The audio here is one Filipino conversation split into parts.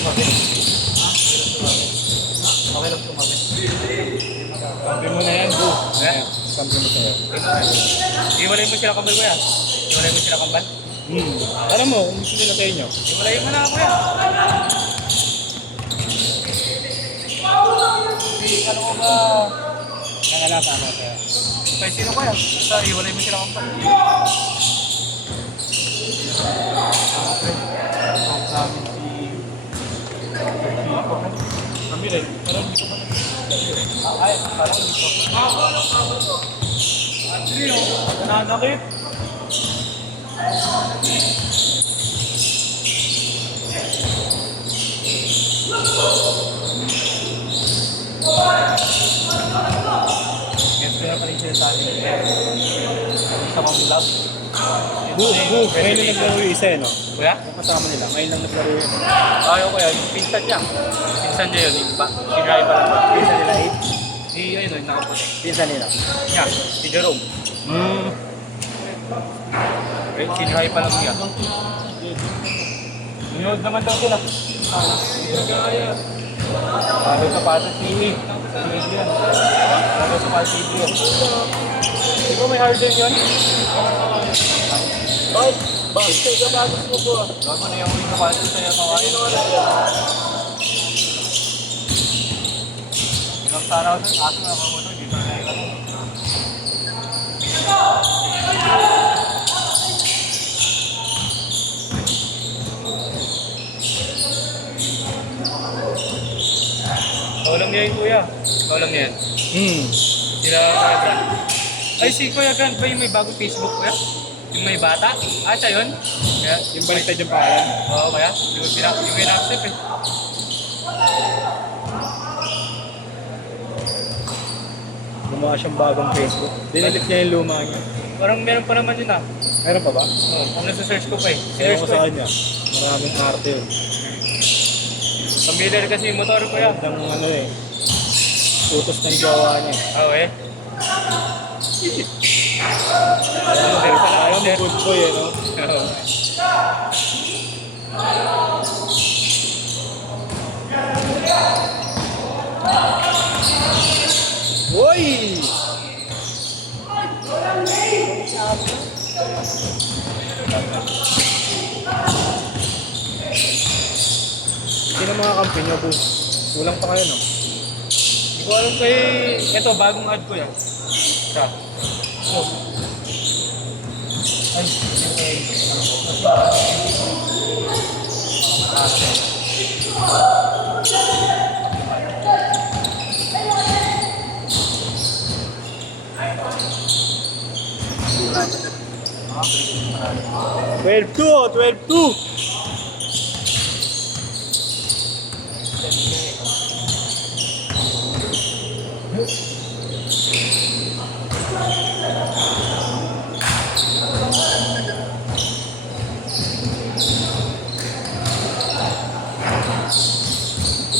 tumabi. Okay lang tumabi. Kampi mo na yan, bro. Ayan. Kampi mo sa'yo. Iwalay mo sila kambal ko yan. Iwalay mo sila kambal. Alam mo, kung gusto nila sa inyo. Iwalay mo na ako yan. Ano ko ba? Nangalasa mo sa'yo. Kaya sino ko yan? Basta iwalay mo sila kambal. Kami rin. Parang hindi ko pa Ay, parang dito. Andrio, nananakit. Ganito na pa rin sila sa akin. Sa mga vlog. Ngayon lang naglaro yung isa, no? Kuya? Yung kasama nila, ngayon lang naglaro yun. Ayaw ko yan. Pinsan niya. Pinsan niya yun. Iba. Si driver. Pinsan nila 8. Si ayun, yung nakaputi. Pinsan nila. Niya. Si Jerome. Si driver pa lang niya. Nunod naman daw sila. Kaya. Lalo sa Pasig TV. Lalo sa Pasig TV. Di ba may harden yun? Ay, bakit ka bagos mo po? Gago na yung sa Pasig sa'yo kawain. Ilang taraw na, aso na ako ito. Dito na ilan. Ikaw lang yan, kuya. Ikaw lang yan. Sila Kuya Grant. Ay, si Kuya Grant ba yung may bagong Facebook, kuya? Yung may bata? Ah, siya yun? Kaya, Yung baliktad yung pangalan. oo, kaya? Yung pinag-step eh. Gumawa siyang bagong Facebook. Dinilit niya yung luma niya. Parang meron pa naman yun ah. Meron pa ba? Oo, kung nasa-search ko pa eh. Kaya Sinearch ko ko sa eh. kanya. Maraming arte yun. Familiar kasi yung motor, kuya. Ng ano eh. Utos ng jowa niya. Oo eh. Ayaw mo good boy eh, no? Oo. Uy! Sino mga kampi niyo, boss? Kulang pa kayo, no? Hindi ko alam kay... Ito, bagong ad ko yan. Siya. Oh. Ay, Twelve 2 oh, 12-2!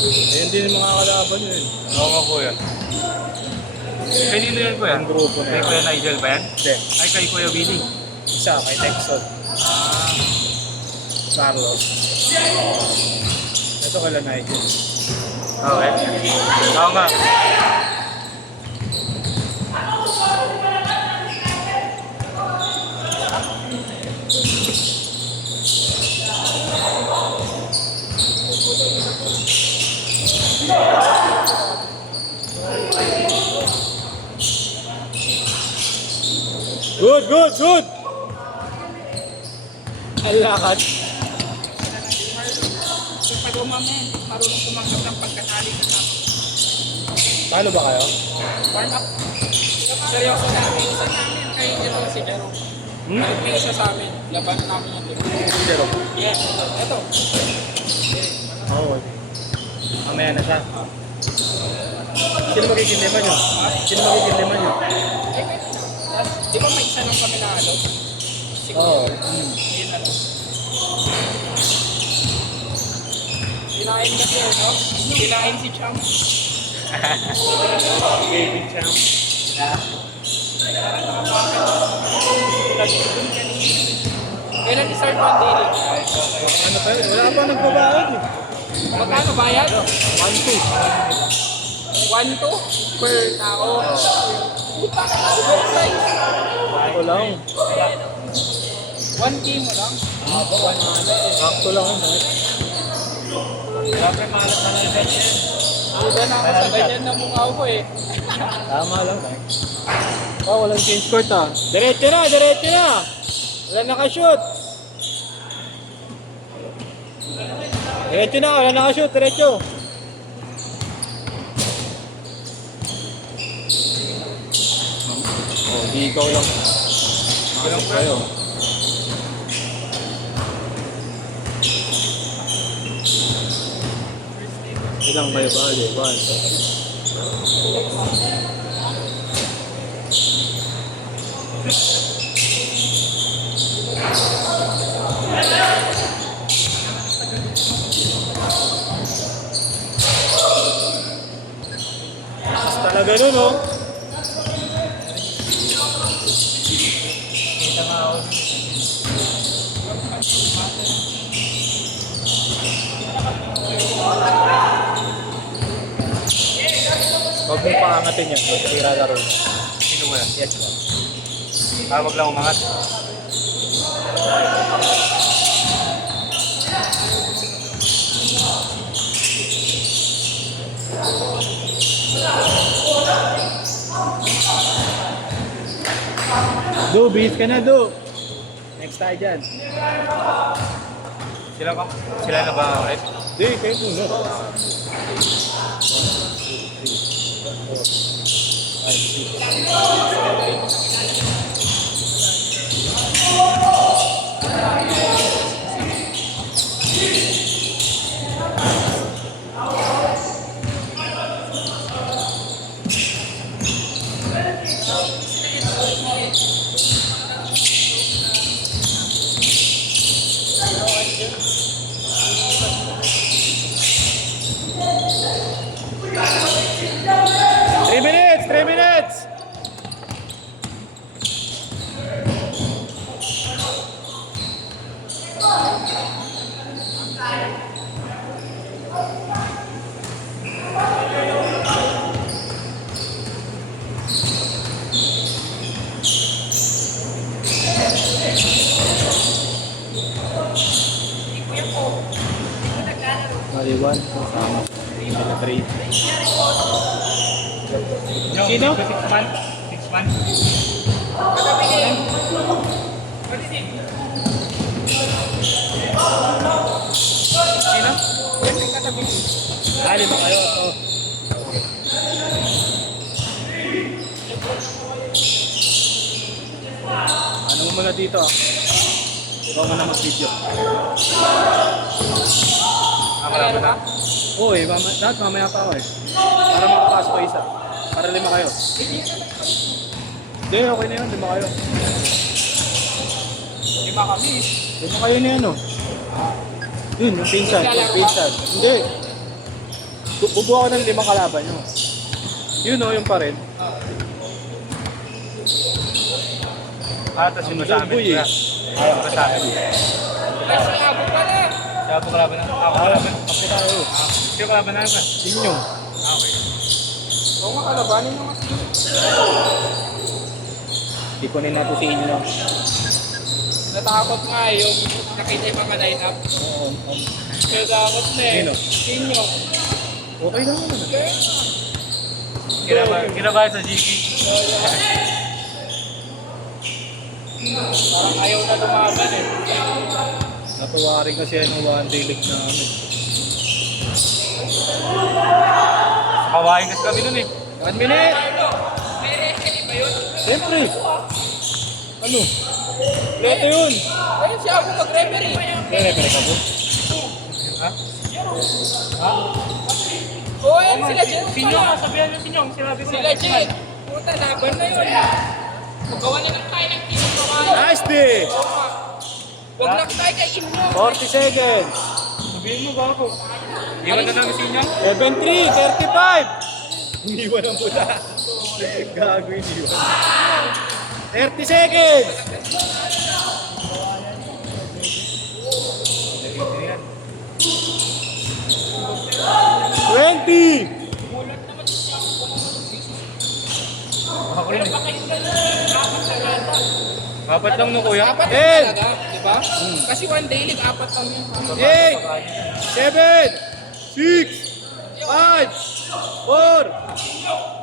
Ayun din yung mga kalaban yun. oo nga kuya. Kanino yan kuya? Ang grupo na Kay yun. Kuya Nigel ba yan? Hindi. Ay, kay Kuya Willie. Isa, kay Texon. Ah, Carlos. Ito kala Nigel. okay. Oo nga. Good, good, good! Ang lakad. Pag umami, marunong tumanggap ng pagkatali kasama. Paano ba kayo? Warm up. Seryoso namin. Isa namin kay ito si Jerome. May isa sa amin. Laban namin yung lima. Zero. Yes. Ito. Oo. Mamaya na siya. Sino magiging lima nyo? Sino magiging lima nyo? Di ba may isa lang kami na ano? Oo. Yun ano. Kinain kasi ano? Kinain si Cham. Baby champ. Kailan ni Sir Pandini? Ano pa yun? Wala pa nagbabayad eh. Magkano bayad? 1-2. 1-2 per tao. Puta ka, oversize. Sakto lang. 1K mo lang. Sakto lang yun. Siyempre, malas na lang dyan yan. Iba na ako sa ganyan na mukha ko eh. Tama lang. Oh, walang change court ah. Diretso na, diretso na. Wala nakashoot. Diretso na, wala nakashoot, diretso. Oh, di ikaw lang. Walang kayo. Ilang kayo ba? One. Mas talaga nun, oh. Kita nga ako. Huwag mo paangatin yan. Masira laro. Sino mo yan? Yes, sir. Wag lang umangat. Do, bihis ka na, Do. Next tayo dyan. Sila ba? Sila na ba ulit? Di, kayo muna. 3 minutes! 3 minutes! Maliwan. Sama. Sila 3. Sino? 6 man? 6 man? Sino? Lima kayo. Oh. Ano mo muna dito? Ikaw muna mag-video. Wala ba na? Oo eh, lahat mamaya pa ako eh. Para makapasok kayo isa. Para 5 kayo. Hindi, okay na yun. 5 kayo. 5 kami. 5 kayo na yun oh. Yun, yung pinsan. Yung pinsan. Hindi. Bubuha ko ng 5 kalaban nyo. Yun oh, yung pa rin. Tapos yung sa amin. Boy, eh. Ayaw ka sa amin. Ay, sinabot ka na. Siya po kalaban na. Ako kalaban. Kasi tayo. Sino kalaban na naman? Sinyo. Okay. Oo nga, kalabanin mo kasi. Ikunin natin si inyo lang. Natakot nga yung nakita yung mga line-up. Oo. Natakot na eh. Sino? Sino? Okay lang naman. Kinabahan sa GP. Parang ayaw na lumaban eh. Natuwa rin kasi yung one day league namin. Kawain kasi kami nun eh. 1 minute! May referee ba yun? Siyempre! Ano? Leto yun! Ayun siya ako mag-referee. Re-referee ka po? Ha? Oo, yan sila Jen. Sinyong, sabihan nyo sinyong. Sinabi ko Sila Jen. Puta, laban na yun. Magawa na lang tayo ng team. Nice day! Huwag lang tayo kay Imno. 40 seconds! Sabihin mo ba ako? Iwan na namin sinyong? 7-3! 35! Iniwan ang puta. Gago iniwan. 30 seconds! Happy! Mulat naman siya ako kung ano ng business. Ako rin eh. Bakit ganun? Apat na yata. Apat lang no kuya. Apat Eh! lang talaga, di ba? Kasi one day league, apat lang yun. 8, 7, 6, 5, 4,